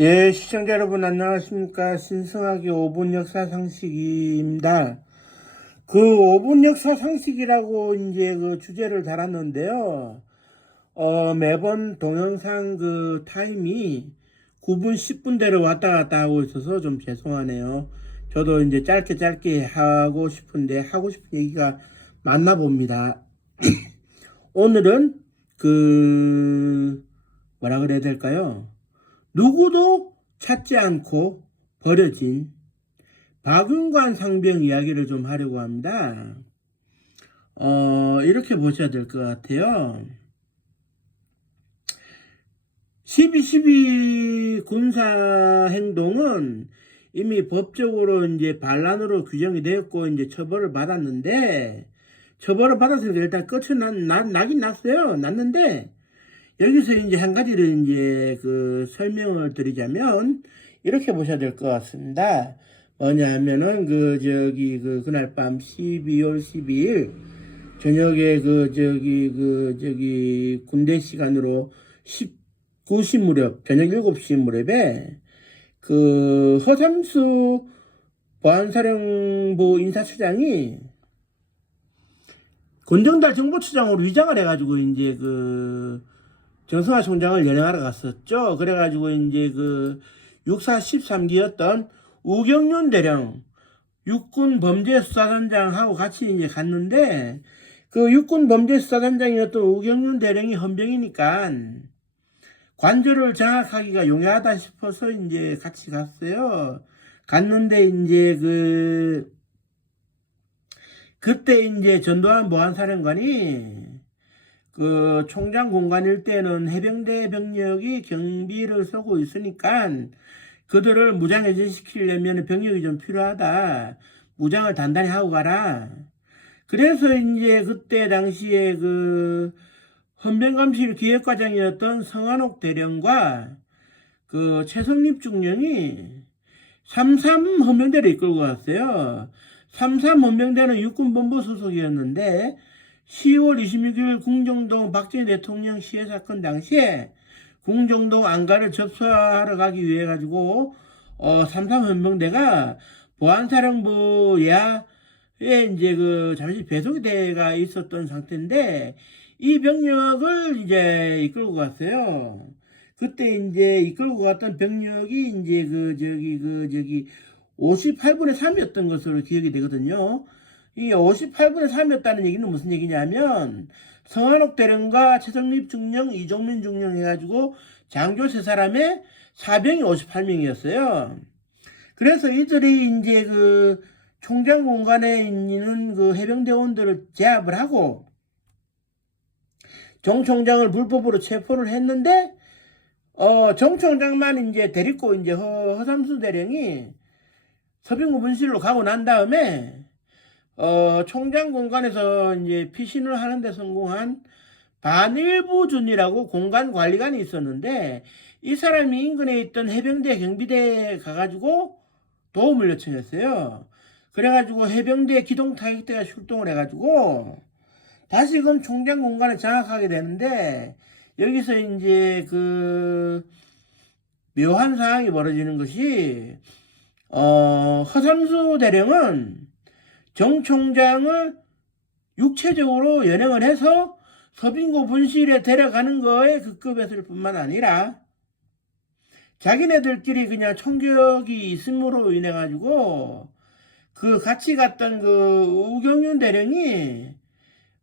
예, 시청자 여러분 안녕하십니까. 신성하게 5분 역사 상식입니다. 그 5분 역사 상식이라고 이제 그 주제를 달았는데요. 매번 동영상 그 타임이 9분, 10분대로 왔다 갔다 하고 있어서 좀 죄송하네요. 저도 이제 짧게 하고 싶은데 하고 싶은 얘기가 많나 봅니다. 오늘은 뭐라 그래야 될까요? 누구도 찾지 않고 버려진 박윤관 상병 이야기를 좀 하려고 합니다. 이렇게 보셔야 될 것 같아요. 12.12 군사 행동은 이미 법적으로 이제 반란으로 규정이 되었고 이제 처벌을 받았는데, 처벌을 받았으니까 일단 끝은 나긴 났어요. 났는데, 여기서 이제 한 가지를 이제 그 설명을 드리자면 이렇게 보셔야 될 것 같습니다. 뭐냐 하면은 그날 밤 12월 12일 저녁에 군대 시간으로 19시 무렵, 저녁 7시 무렵에 그 허삼수 보안사령부 인사처장이 권정달 정보처장으로 위장을 해가지고 이제 정성화 총장을 연행하러 갔었죠. 그래가지고 이제 육사 13기였던 우경윤 대령 육군 범죄수사단장하고 같이 이제 갔는데 그 육군 범죄수사단장이었던 우경윤 대령이 헌병이니까 관저를 장악하기가 용이하다 싶어서 이제 같이 갔어요. 갔는데 이제 그때 이제 전두환 보안사령관이 그 총장 공간일 때는 해병대 병력이 경비를 서고 있으니까 그들을 무장해제시키려면 병력이 좀 필요하다. 무장을 단단히 하고 가라. 그래서 이제 그때 당시에 헌병감실 기획과장이었던 성한옥 대령과 최성립 중령이 33 헌병대를 이끌고 갔어요. 33 헌병대는 육군본부 소속이었는데 10월 26일 궁정동 박정희 대통령 시해 사건 당시에 궁정동 안가를 접수하러 가기 위해 가지고 33 헌병대가 보안사령부 예하에 이제 잠시 배속이 돼가 있었던 상태인데 이 병력을 이제 이끌고 갔어요. 그때 이제 이끌고 갔던 병력이 이제 58분의 3이었던 것으로 기억이 되거든요. 이 58분의 3이었다는 얘기는 무슨 얘기냐면 성한옥 대령과 최성립 중령, 이종민 중령 해가지고 장교 세 사람의 사병이 58명이었어요. 그래서 이들이 이제 총장 공간에 있는 해병대원들을 제압을 하고 정 총장을 불법으로 체포를 했는데 정 총장만 이제 데리고 이제 허삼수 대령이 서빙고 분실로 가고 난 다음에 총장 공간에서 이제 피신을 하는데 성공한 반일부준이라고 공간 관리관이 있었는데 이 사람이 인근에 있던 해병대 경비대에 가가지고 도움을 요청했어요. 그래가지고 해병대 기동타격대가 출동을 해가지고 다시금 총장 공간을 장악하게 되는데 여기서 이제 묘한 상황이 벌어지는 것이 허삼수 대령은 정 총장을 육체적으로 연행을 해서 서빙고 분실에 데려가는 거에 급급했을 뿐만 아니라 자기네들끼리 그냥 총격이 있음으로 인해 가지고 같이 갔던 우경윤 대령이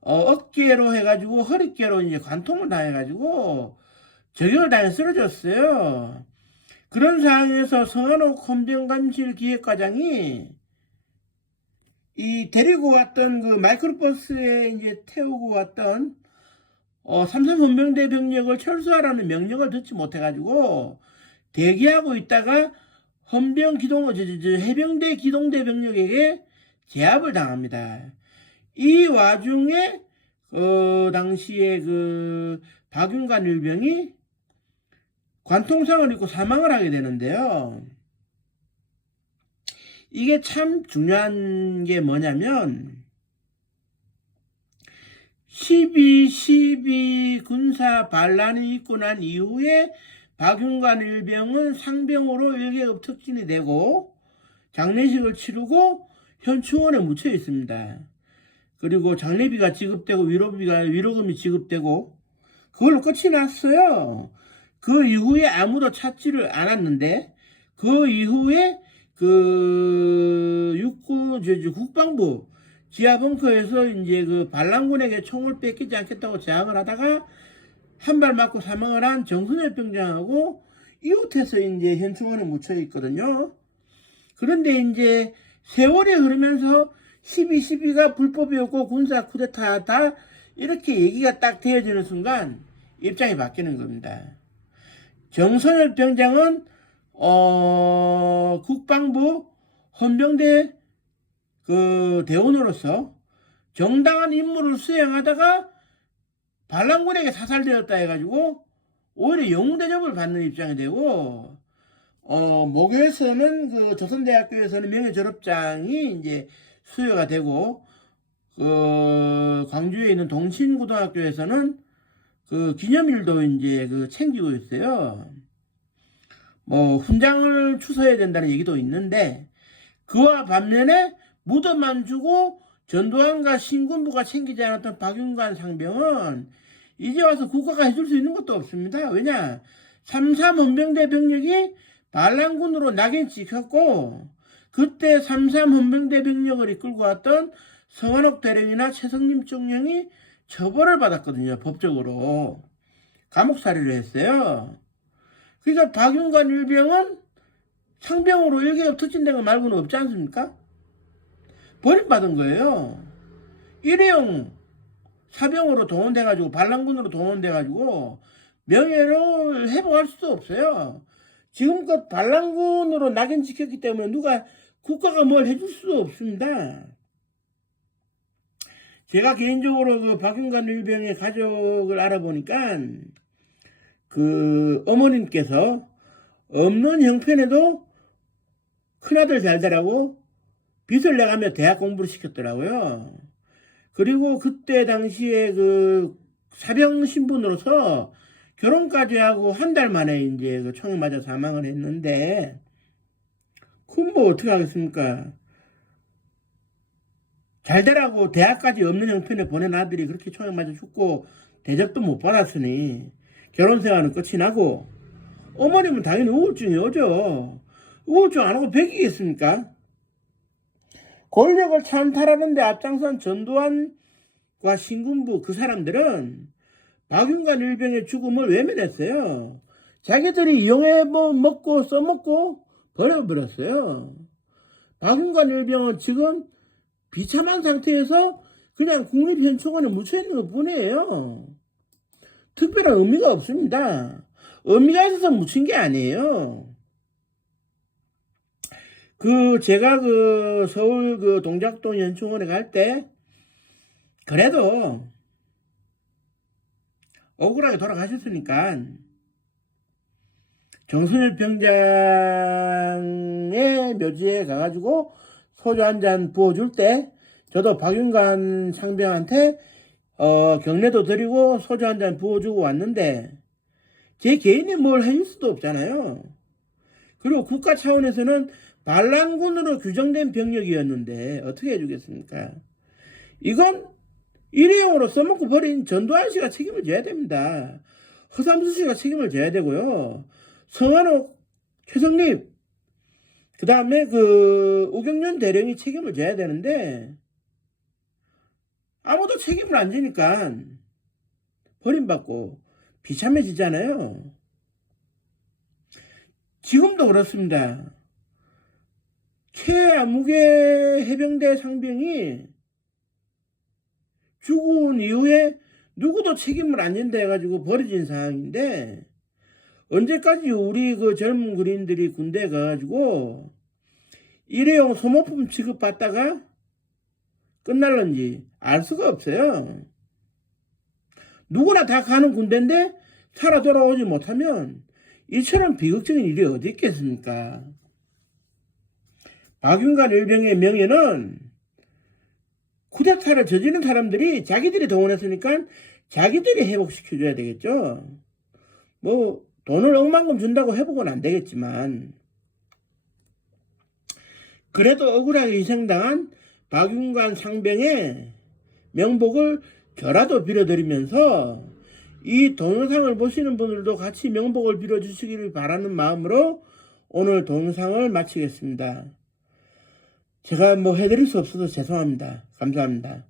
어깨로 해가지고 허리깨로 이제 관통을 당해가지고 저격을 당해 쓰러졌어요. 그런 상황에서 성한옥 헌병감실 기획과장이 이 데리고 왔던 마이크로버스에 이제 태우고 왔던 삼성 헌병대 병력을 철수하라는 명령을 듣지 못해가지고 대기하고 있다가 해병대 기동대 병력에게 제압을 당합니다. 이 와중에 당시에 박윤관 일병이 관통상을 입고 사망을 하게 되는데요. 이게 참 중요한 게 뭐냐면 12.12 군사 반란이 있고 난 이후에 박윤관 일병은 상병으로 1계급 특진이 되고 장례식을 치르고 현충원에 묻혀 있습니다. 그리고 장례비가 지급되고 위로금이 지급되고 그걸로 끝이 났어요. 그 이후에 아무도 찾지를 않았는데 그 이후에 국방부 지하벙커에서 이제 그 반란군에게 총을 뺏기지 않겠다고 제안을 하다가 한 발 맞고 사망을 한 정선열 병장하고 이웃해서 이제 현충원에 묻혀 있거든요. 그런데 이제 세월이 흐르면서 12.12가 불법이었고 군사 쿠데타다 이렇게 얘기가 딱 되어지는 순간 입장이 바뀌는 겁니다. 정선열 병장은 국방부 헌병대 그 대원으로서 정당한 임무를 수행하다가 반란군에게 사살되었다 해가지고 오히려 영웅 대접을 받는 입장이 되고 모교에서는 그 조선대학교에서는 명예 졸업장이 이제 수여가 되고 광주에 있는 동신고등학교에서는 그 기념일도 이제 그 챙기고 있어요. 뭐 훈장을 추서해야 된다는 얘기도 있는데 그와 반면에 무덤만 주고 전두환과 신군부가 챙기지 않았던 박윤관 상병은 이제 와서 국가가 해줄 수 있는 것도 없습니다. 왜냐? 3.3 헌병대 병력이 반란군으로 낙인 찍혔고 그때 3.3 헌병대 병력을 이끌고 왔던 성한옥 대령이나 최성림 중령이 처벌을 받았거든요. 법적으로. 감옥살이를 했어요. 그러니까 박윤관 일병은 상병으로 1계급 특진된 거 말고는 없지 않습니까? 버림받은 거예요. 일회용 사병으로 동원돼가지고 반란군으로 동원돼가지고 명예를 회복할 수도 없어요. 지금껏 반란군으로 낙인 찍혔기 때문에 누가 국가가 뭘 해줄 수도 없습니다. 제가 개인적으로 그 박윤관 일병의 가족을 알아보니까 그 어머님께서 없는 형편에도 큰아들 잘 되라고 빚을 내가며 대학 공부를 시켰더라고요. 그리고 그때 당시에 그 사병 신분으로서 결혼까지 하고 한 달 만에 이제 그 총에 맞아 사망을 했는데 그럼 뭐 어떻게 하겠습니까? 잘 되라고 대학까지 없는 형편에 보낸 아들이 그렇게 총에 맞아 죽고 대접도 못 받았으니 결혼 생활은 끝이 나고 어머님은 당연히 우울증이 오죠. 우울증 안 하고 백이겠습니까? 권력을 찬탈하는데 앞장선 전두환과 신군부 그 사람들은 박윤관 일병의 죽음을 외면했어요. 자기들이 이용해 먹고 써먹고 버려버렸어요. 박윤관 일병은 지금 비참한 상태에서 그냥 국립현충원에 묻혀있는 것 뿐이에요. 특별한 의미가 없습니다. 의미가 있어서 묻힌 게 아니에요. 제가 서울 동작동 현충원에 갈 때, 그래도 억울하게 돌아가셨으니까, 정선일 병장의 묘지에 가가지고 소주 한 잔 부어줄 때, 저도 박윤관 상병한테, 경례도 드리고 소주 한 잔 부어주고 왔는데, 제 개인이 뭘 해줄 수도 없잖아요. 그리고 국가 차원에서는 반란군으로 규정된 병력이었는데 어떻게 해주겠습니까? 이건 일회용으로 써먹고 버린 전두환 씨가 책임을 져야 됩니다. 허삼수 씨가 책임을 져야 되고요. 성한옥, 최성립, 그 다음에 우경련 대령이 책임을 져야 되는데 아무도 책임을 안 지니까 버림받고 비참해지잖아요. 지금도 그렇습니다. 최아무개 해병대 상병이 죽은 이후에 누구도 책임을 안 진다 해가지고 버려진 상황인데 언제까지 우리 젊은 군인들이 군대에 가가지고 일회용 소모품 취급받다가 끝날런지 알 수가 없어요. 누구나 다 가는 군대인데 살아 돌아오지 못하면 이처럼 비극적인 일이 어디 있겠습니까? 박윤관 일병의 명예는 쿠데타를 저지른 사람들이 자기들이 동원했으니까 자기들이 회복시켜줘야 되겠죠. 돈을 억만금 준다고 회복은 안 되겠지만 그래도 억울하게 희생당한 박윤관 상병의 명복을 저라도 빌어드리면서 이 동영상을 보시는 분들도 같이 명복을 빌어주시기를 바라는 마음으로 오늘 동영상을 마치겠습니다. 제가 뭐 해드릴 수 없어서 죄송합니다. 감사합니다.